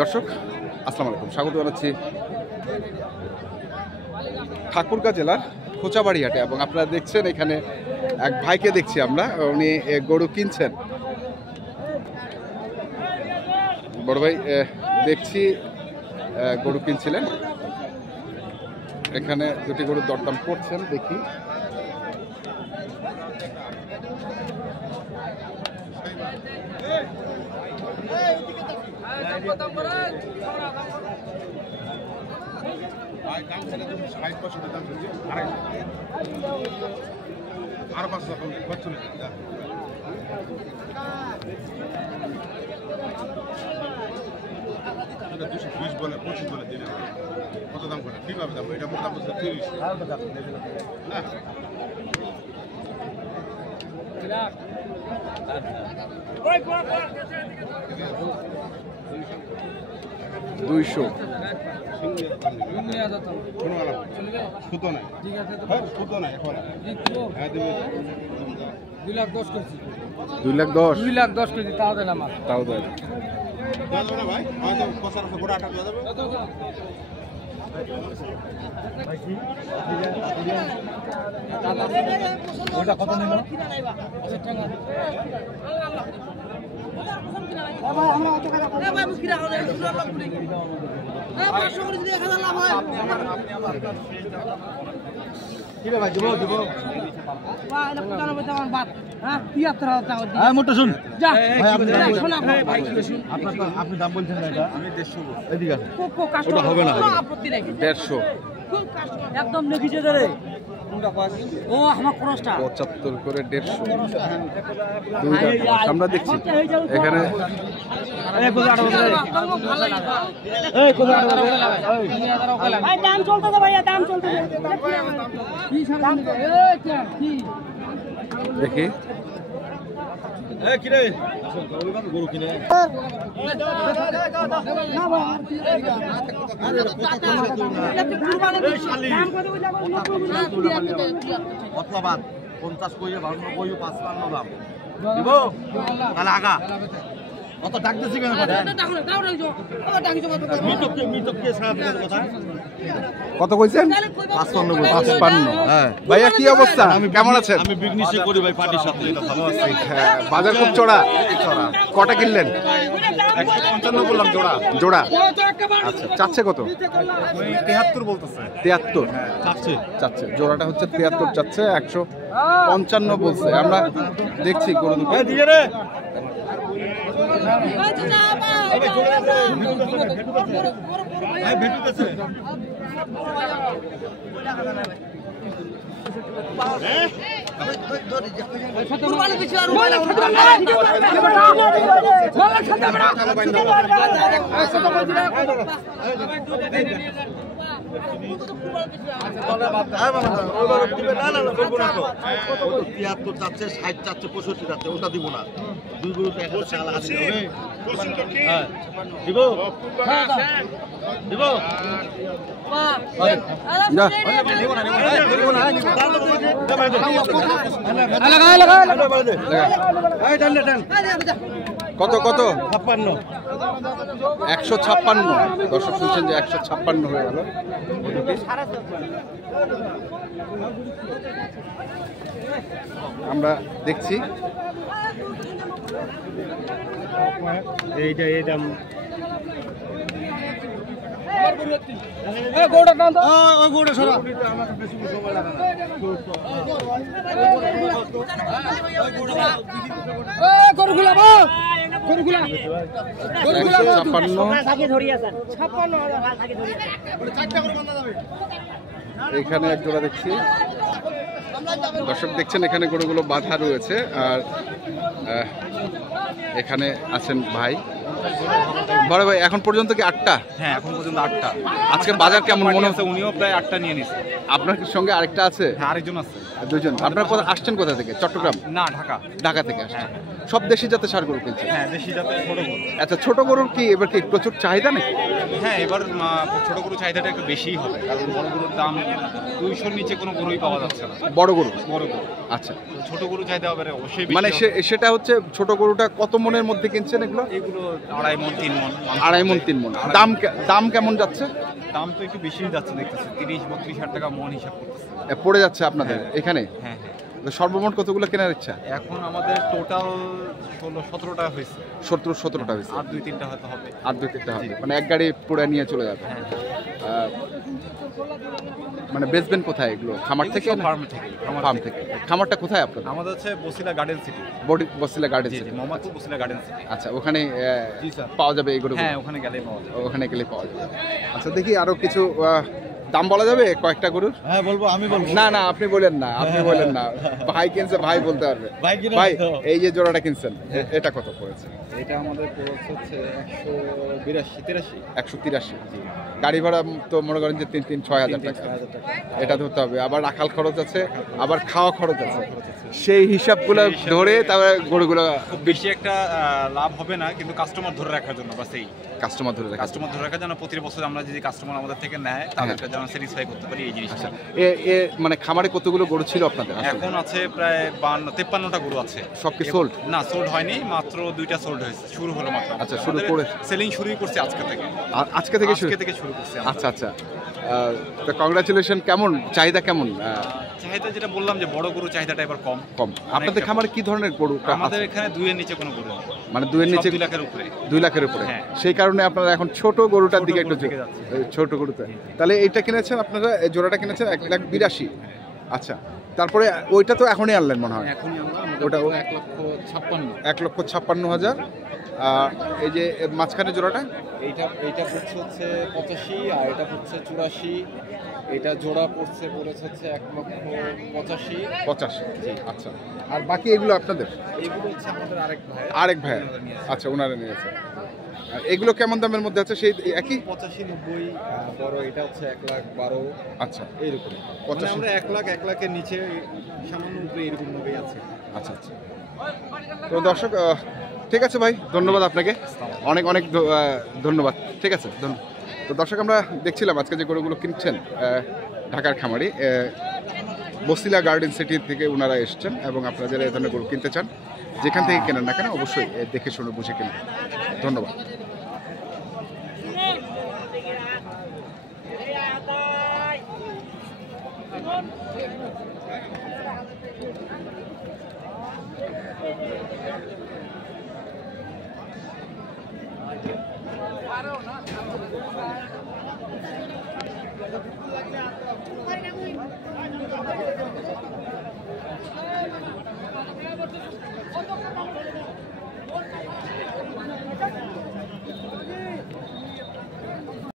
দর্শক আসসালামু আলাইকুম, স্বাগত জানাচ্ছি ঠাকুরগাঁ জেলার খোঁচাবাড়ি হাটে। এবং আপনারা দেখছেন এখানে এক ভাইকে দেখছি আমরা, উনি গরু কিনছেন। বড় ভাই দেখছি গরু কিনছিলেন, এখানে দুটি গরুর দরদাম করছেন। দেখি বলে 25 বলে দিলে কত দাম করে ঠিক হবে দাম এটা মোটা বলতে 30 দুইশো সুতো নাই, সুতো নাই এখন। হ্যাঁ 2,10,000 কেজি তাও দেন আমার তাও দেয় ভাই হয়তো 50 গোটা 8 দিয়ে দেবে। ওটা কত নিল? আপনি দাম বলছেন না, এটা আমি 150 এদিকে ওটা হবে না, 150 একদম নেকিছে ধরে ও আমার খরচটা 75 করে 150 আমরা দেখছি এখানে দাম চলতেছে ভাইয়া, দাম চলতেছে দেখি গরু কিনে মতলাবাদ 50 কইয়ে 52 কইয়ে 55 দাম দিব তাহলে আগা কত ডাকতেছি কেন কত কইছেন? 55। হ্যাঁ ভাইয়া কি অবস্থা, কেমন আছেন? আমি বিজনেস করি ভাই, পার্টির সাথে এটা ভালো আছে। হ্যাঁ বাজার খুব চড়া। কটা কিনলেন? 155 বললাম জোড়া জোড়া। আচ্ছা চাচ্ছে কত? 73 বলতেছে। 73 চাচ্ছে চাচ্ছে, জোড়াটা হচ্ছে 73 চাচ্ছে, 155 বলছে। আমরা দেখছি গরু দুটো দিয়ে রে ভাই ভেটুতেছে চাচ্ছে 60 চাচ্ছে 65 চাচ্ছে, ওটা দিব না। দুই গরু তো এখন চাল আছে হবে। হ্যাঁ দিব দিব কত কত? 56 156। দর্শক শুনছেন যে 156 হয়ে গেল। আমরা দেখছি এইটা এই দাম এখানে এক জোড়া দেখছি। দর্শক দেখছেন এখানে গরুগুলো বাঁধা রয়েছে। আর এখানে আছেন ভাই। বড় ভাই এখন পর্যন্ত কি 8টা? হ্যাঁ এখন পর্যন্ত 8টা। আজকে বাজার কেমন মনে হচ্ছে? উনিও প্রায় 8টা নিয়ে নিচ্ছে। আপনার সঙ্গে আরেকটা আছে? হ্যাঁ আরেকজন আছে। দুজন। আপনারা আসছেন কোথা থেকে? চট্টগ্রাম না ঢাকা। ঢাকা থেকে আসছেন। সব দেশি জাতের ষাঁড় গরু কিনছেন? হ্যাঁ, দেশি জাতের ছোট গরু। আচ্ছা, ছোট গরুর কি এবার কি প্রচুর চাহিদা নাকি? হ্যাঁ, এবার ছোট গরু চাহিদাটা একটু বেশিই হবে, কারণ বড় গরুর দাম 200-র নিচে কোনো গরুই পাওয়া যাচ্ছে না। বড় গরু? বড় গরু। আচ্ছা, তো ছোট গরু চাহিদা হবে অবশ্যই বেশি মানে হবে। সেটা হচ্ছে ছোট গরুটা কত মনের মধ্যে কিনছেন এগুলো? এগুলো 2.5 মণ 3 মণ। 2.5 মণ 3 মণ। দাম কেমন যাচ্ছে? দাম তো একটু বেশিই যাচ্ছে দেখতেছি, 30-32 হাজার টাকা মণ হিসাব করতেছে। পড়ে যাচ্ছে আপনাদের এখানে? হ্যাঁ হ্যাঁ। তো সর্বমোট কতগুলো কেনার ইচ্ছা? এখন আমাদের টোটাল 16-17টা হয়েছে। 17টা হয়েছে। আর 2-3টা হয়তো হবে। আর 2-3টা হবে, মানে এক গাড়ি পুরো নিয়ে চলে যাবে। হ্যাঁ, মানে বেচবেন কোথায় এগুলো? খামার থেকে? ফার্ম থেকে। ফার্ম থেকে। খামারটা কোথায় আপনার? আমাদের হচ্ছে Basila garden city. Basila garden জি সিটি। জি, মোহাম্মদপুর বসিলা গার্ডেন সিটি। আচ্ছা, ওখানে জি স্যার। পাওয়া যাবে এগুলো? হ্যাঁ, ওখানে গেলেই পাওয়া যাবে। ওখানে গেলে পাওয়া যাবে। আচ্ছা, দেখি আরো কিছু দাম বলা যাবে কয়েকটা গরুর? হ্যাঁ বলবো, আমি বলবো। না না, আপনি বলেন না, আপনি বলেন না। ভাই কিনছে, ভাই বলতে পারবে। ভাই কিনে ভাই, তো। এই যে জোড়াটা কিনছেন, এটা কত পড়েছে? এটা আমাদের খরচ হচ্ছে 182-83। 183। গাড়ি ভাড়া তো মনে করেন যে 3-6 হাজার টাকা। এটা ধরতে হবে, আবার রাখাল খরচ আছে, আবার খাওয়া খরচ আছে। সেই হিসাবগুলো ধরে তারপরে গরুগুলো খুব বেশি একটা লাভ হবে না, কিন্তু কাস্টমার ধরে রাখার জন্য বাস এই কাস্টমার ধরে রাখা। কাস্টমার ধরে রাখার জন্য প্রতি বছর আমরা যদি কাস্টমার আমাদের থেকে নেয় তাদেরকে যেন স্যাটিসফাই করতে পারি এই জিনিসটা। মানে খামারে কতগুলো গরু ছিল আপনাদের? এখন আছে প্রায় 52-53টা গরু আছে। সব কি সোল্ড? না, সোল্ড হয়নি, মাত্র 2টা সোল্ড হয়েছে, শুরু হলো মাত্র। আচ্ছা, শুরু করে সেলিং শুরুই করছে আজকে থেকে। আজকে থেকে শুরু? আজকে থেকে শুরু করছে আমরা। আচ্ছা আচ্ছা, তো কংগ্রাচুলেশন। কেমন চাহিদা কেমন? চাহিদা যেটা বললাম যে বড় গরু চাহিদাটা এবার কম। আপনাদের খামারে কি ধরনের গরু? আমাদের এখানে 2-এর নিচে কোনো গরু নেই। মানে 2-এর নিচে? 2 লাখের উপরে। 2 লাখের উপরে। হ্যাঁ। সেই কারণে আপনারা এখন ছোট গরুটার ছোট দিকে একটু গরুর দিকে যাচ্ছি। ছোট গরুতে। তাহলে এইটা কিনেছেন আপনারা, এই জোড়াটা কিনেছেন 1,82,000। আচ্ছা, তারপরে ওইটা তো এখনই আনলেন মনে হয়? এখনই আমরা ওটা 1,56,000। 1,56,000। এই যে মাঝখানে জোড়াটা? এইটা পড়ছে হচ্ছে 85, আর এটা পড়ছে 84। এটা জোড়া পড়ছে হচ্ছে 1,85,000। 85। আচ্ছা, আর বাকি এগুলো আপনাদের? এগুলো হচ্ছে আমাদের আরেক ভাই। আচ্ছা, ওনারা নিয়েছে। আর এগুলো কেমন দামের মধ্যে আছে? সেই একই 85-90। বড় এটা হচ্ছে 1,12,000। আচ্ছা, এইরকম। 85। আমরা 1 লাখের নিচে সামান্য উপরে এরকম ভাবেই আছে। আচ্ছা আচ্ছা। তো দর্শক, ঠিক আছে ভাই, ধন্যবাদ আপনাকে, অনেক অনেক ধন্যবাদ। ঠিক আছে, তো দর্শক, আমরা দেখছিলাম আজকে যে গরুগুলো কিনছেন ঢাকার খামারি বসিলা গার্ডেন সিটি থেকে ওনারা এসছেন। এবং আপনারা যারা এই ধরনের গরু কিনতে চান, যেখান থেকে কেনেন না কেন, অবশ্যই দেখে শুনে বুঝে কিনবেন। ধন্যবাদ। পারো না।